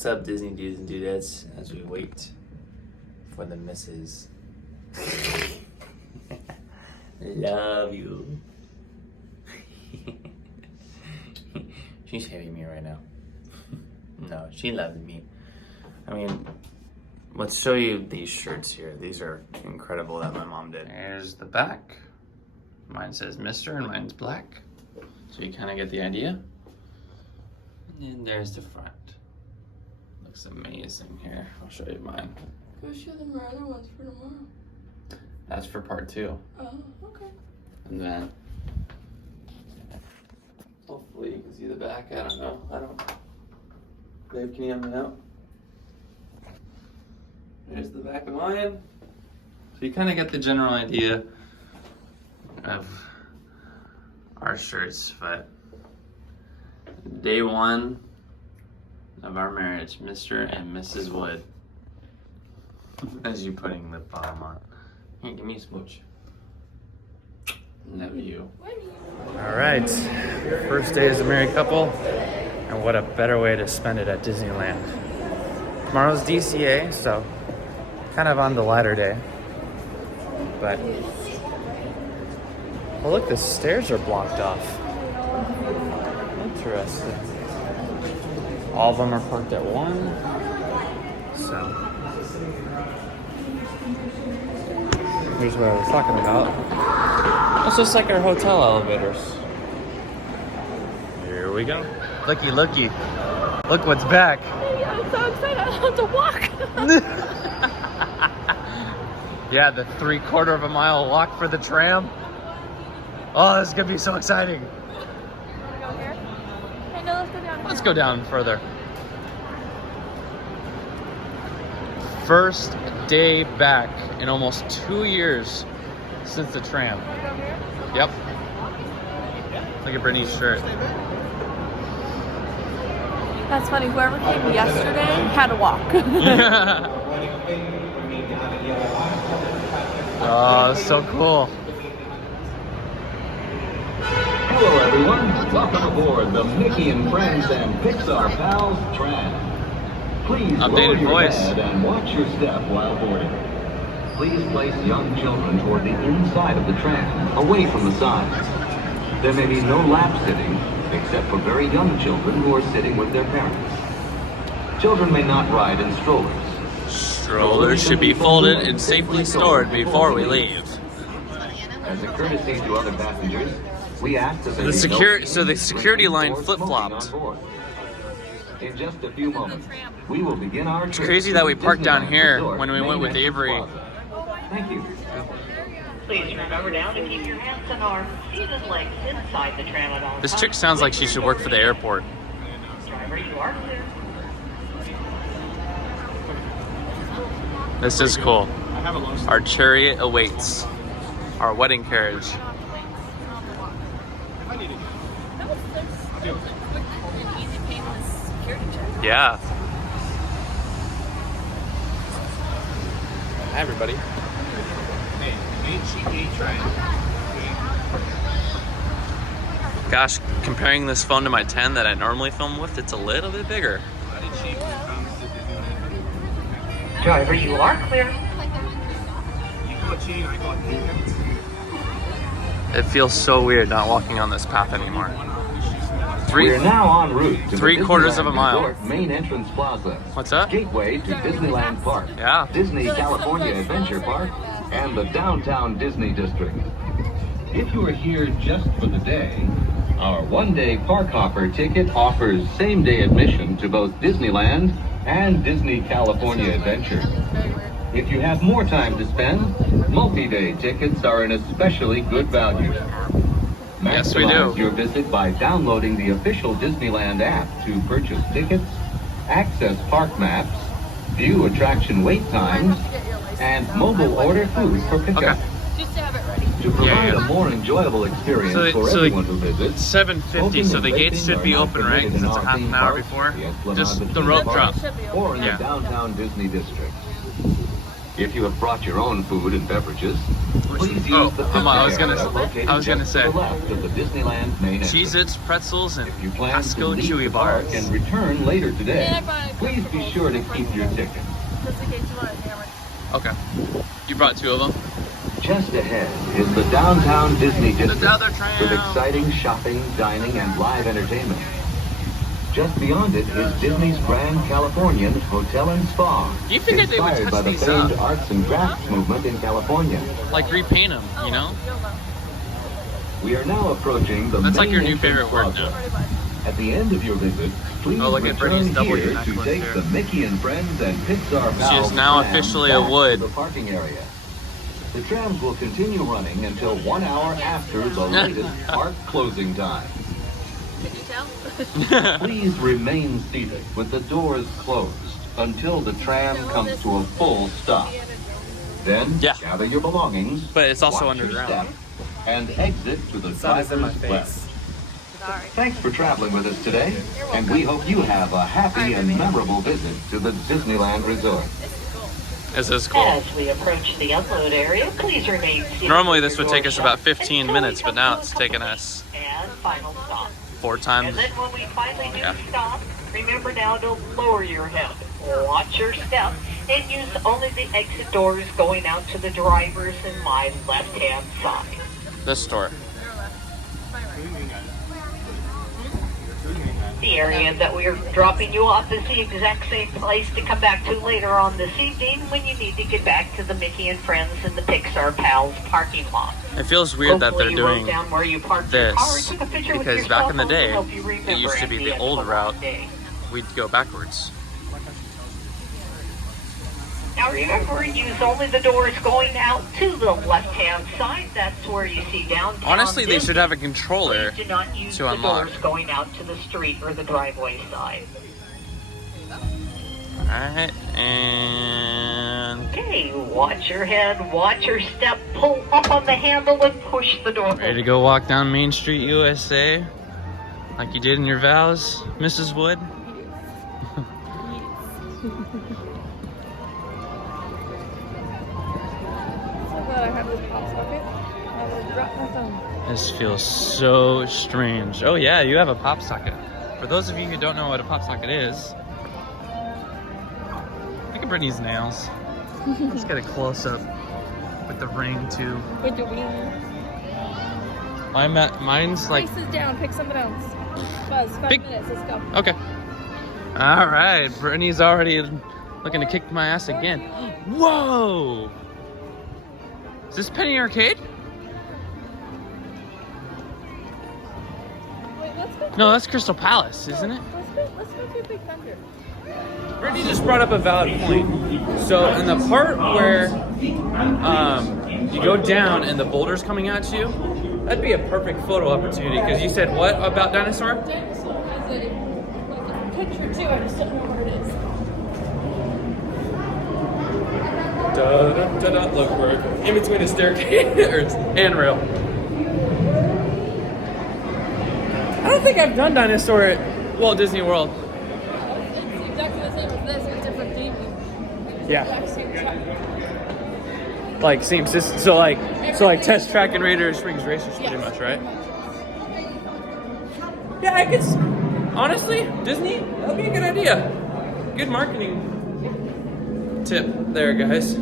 What's up, Disney dudes and dudettes, as we wait for the missus. Love you. She's hating me right now. No, she loves me. I mean, let's show you these shirts here. These are incredible that my mom did. There's the back. Mine says Mr. and mine's black. So you kind of get the idea. And then there's the front. Looks amazing here. I'll show you mine. Go show them our other ones for tomorrow. That's for part 2. Oh, okay. And then, hopefully you can see the back. I don't know. Babe, can you help me out? There's the back of mine. So you kind of get the general idea of our shirts, but day 1 of our marriage, Mr. and Mrs. Wood. As you putting lip balm on. Here, give me a smooch. Love you. All right, first day as a married couple, and what a better way to spend it at Disneyland. Tomorrow's DCA, so kind of on the lighter day. But, oh look, the stairs are blocked off. Interesting. All of them are parked at 1, so. Here's what I was talking about. It's just like our hotel elevators. Here we go. Looky, looky. Look what's back. I'm so excited. I have to walk. Yeah, the 3/4 of a mile walk for the tram. Oh, this is gonna be so exciting. Wanna go here? Hey, no, let's go down. Let's go down further. First day back in almost 2 years since the tram. Wanna go here? Yep. Look at Brittany's shirt. That's funny. Whoever came yesterday had to walk. Oh, so cool. Hello everyone, welcome aboard the Mickey and Friends and Pixar Pals Tram. Please lower Updated your voice. head and watch your step while boarding. Please place young children toward the inside of the tram, away from the sides. There may be no lap sitting, except for very young children who are sitting with their parents. Children may not ride in strollers. Strollers should be folded and safely stored before we leave. As a courtesy to other passengers, we ask that there The be the security line or flip-flopped. smoking on board. In just a few moments, we will begin our It's trip crazy to that we the parked down Disneyland here Resort when we went with main Avery. entrance plaza. Thank you. Please remember now to keep your hands and arms, feet and legs inside the tram at all This times. chick sounds like she should work for the airport. Driver, you are clear. This is cool. Our chariot awaits. Our wedding carriage. Yeah. Hi, everybody. Gosh, comparing this phone to my 10 that I normally film with, it's a little bit bigger. Driver, you are clear. It feels so weird not walking on this path anymore. We are now en route to the 3/4 of a Disneyland mile. Resort main entrance plaza. What's that? Gateway to Disneyland Park. Yeah. Disney California Adventure Park, and the downtown Disney District. If you are here just for the day, our one-day park hopper ticket offers same-day admission to both Disneyland and Disney California Adventure. If you have more time to spend, multi-day tickets are an especially good value. Yes, we do. Maximize your visit by downloading the official Disneyland app to purchase tickets, access park maps, view attraction wait times, and mobile order food for pickup. Okay. Just to have it ready. To provide Yeah. a more enjoyable experience So for the- everyone who visits, It's 7:50, so the gates should be open, right? Because it's a half an hour before. Just the rope drop. or in Yeah. the downtown Disney District. If you have brought your own food and beverages, Please use Oh, the I was picnic gonna- area located I was gonna just to say. the left of the Disneyland main entrance. Cheez-Its, pretzels, and If you plan to Costco leave Chewy the park bars. and return later today, And I brought please be sure to keep your ticket. just in case you want to hammer. Okay. You brought 2 of them? Just ahead is the downtown Disney district other tram. with exciting shopping, dining, and live entertainment. Just beyond it is Disney's Grand Californian Hotel and Spa. Do you figure they would inspired touch by the these famed up? arts and crafts movement in California. Like repaint them, you know? We are now approaching the That's like main your new entrance favorite word plaza. now. At the end of your visit, please Oh, look at return Brittany's double here to necklace take here. the Mickey and Friends and Pixar She is Pals now tram officially a back Wood. to the parking area. The trams will continue running until 1 hour after the latest park closing time. Can you tell? Please remain seated with the doors closed until the tram comes to a full stop. Then Yeah. gather your belongings, But it's also watch your underground. step, and exit to the Sun is in my driver's face. left. Sorry. Thanks for traveling with us today, and we hope you have a happy and memorable visit to the Disneyland Resort. This is cool. As we approach the unload area, please remain seated. Normally with this your would take doors us about shut 15 until minutes, we but come now to it's a taking complete us and final stop. 4 times. And then when we finally do Yeah. stop, remember now to lower your head, watch your step, and use only the exit doors going out to the drivers in my left-hand side. This store. The area that we are dropping you off is the exact same place to come back to later on this evening when you need to get back to the Mickey and Friends and the Pixar Pals parking lot. It feels weird that they're Hopefully you wrote doing down where you parked your car, this took a picture with because your back cell in the phone to day, help you remember it used to at be the the end old of a route. long day. We'd go backwards. Now remember, use only the doors going out to the left-hand side. That's where you see downtown. Honestly, they Disney. should have a controller Please do not use to the unlock. doors going out to the street or the driveway side. Alright, and Okay, watch your head, watch your step, pull up on the handle and push the door ready to open. go walk down Main Street, USA, like you did in your vows, Mrs. Wood. So glad I have this pop socket. I would have dropped my phone. This feels so strange. Oh yeah, you have a pop socket. For those of you who don't know what a pop socket is, look at Brittany's nails. Let's get a close up with the ring too. With the wing. Mine's like Face is down. Pick something else. Buzz, 5 Big- minutes. Let's go. okay. All right, Brittany's already looking to kick my ass again. Whoa! Is this Penny Arcade? Wait, let's go. No, that's Crystal Palace, isn't it? Let's go to Big Thunder. Brittany just brought up a valid point. So in the part where you go down and the boulder's coming at you, that'd be a perfect photo opportunity. Because you said what about dinosaur? Dinosaur has a picture too. I just don't know where it is. Da, da, da, da. Look, we're in between a staircase and rail. I don't think I've done dinosaur at Walt Disney World. It's exactly the same as this, with different theming. Yeah. Exact same track. Like same system. So like Test Track and Radiator Springs Racers, pretty Yes. much, right? Yeah, I could. Honestly, Disney, that'd be a good idea. Good marketing tip there, guys.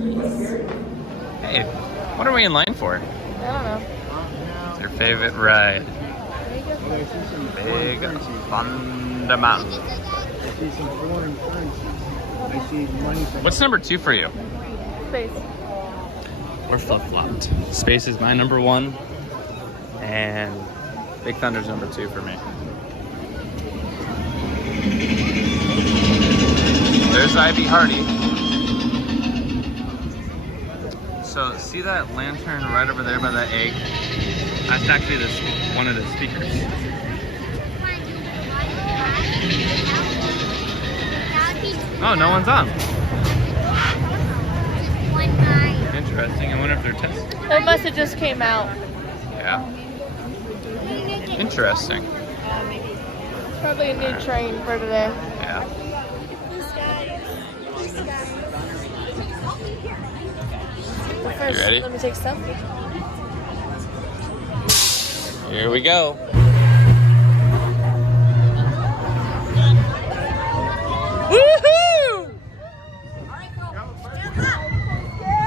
Hey, what are we in line for? I don't know. It's your favorite ride. Big Thunder Mountain. What's number 2 for you? Space. We're flip-flopped. Space is my number 1, and Big Thunder's number 2 for me. There's Ivy Hardy. So see that lantern right over there by that egg? That's actually one of the speakers. Oh, no one's on. Interesting. I wonder if they're testing. It must have just came out. Yeah. Interesting. Probably a new train for today. Yeah. But first, ready? let me take some. Here we go. Woohoo!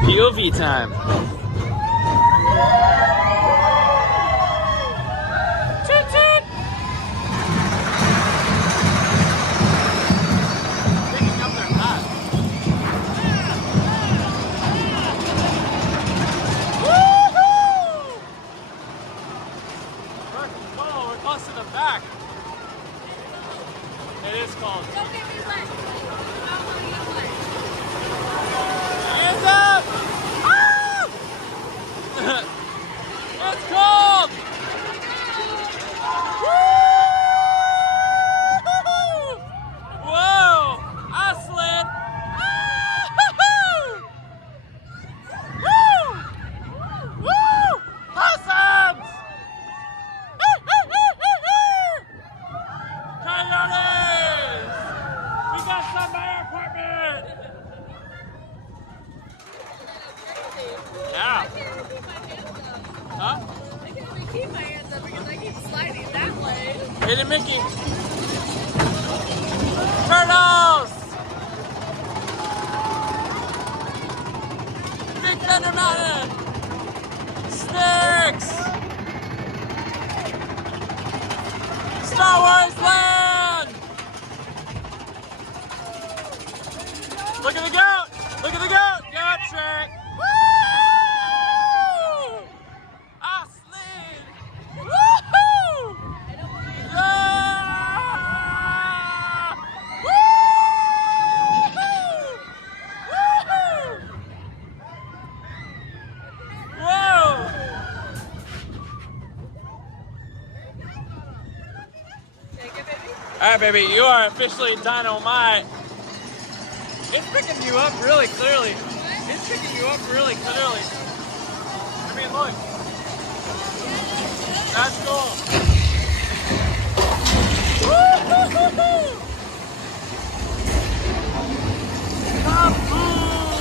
POV time. Toot toot. Picking up their hat. Woohoo! Whoa, we're close to the back. It is cold. Don't get me wet. I'm gonna get wet. Hands up! Ah! It's cold! Woo! Whoa! I slid! Woo! Woo! Possums! Coyotes! We got some by our apartment! Yeah. Huh? I can't really keep my hands up because I keep sliding that way. Hit it, Mickey. Turtles! Big Thunder Mountain! Snakes! Star Wars Land! Look at the goat! Look at the goat! Goat trick! Woo! I slid! Woohoo! Yeah! Woo-hoo! Woo-hoo! Whoa! Take it, baby. All right, baby, you are officially dynamite. It's picking you up really clearly. It's picking you up really clearly. I mean, look. That's cool. Woo-hoo-hoo-hoo! Kaboom!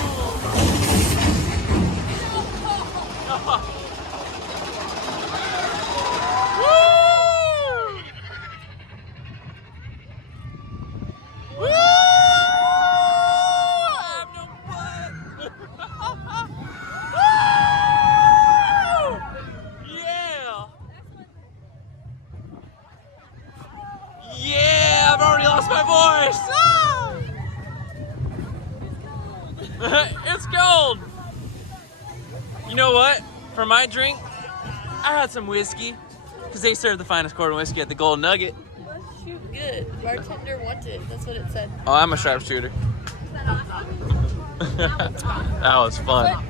Woo! Woo! I have no butt. Woo! Yeah! Yeah! I've already lost my voice. Ah! It's cold. You know what? For my drink, I had some whiskey because they serve the finest corn whiskey at the Golden Nugget. Let's shoot good. Bartender wanted. That's what it said. Oh, I'm a sharpshooter. That was fun.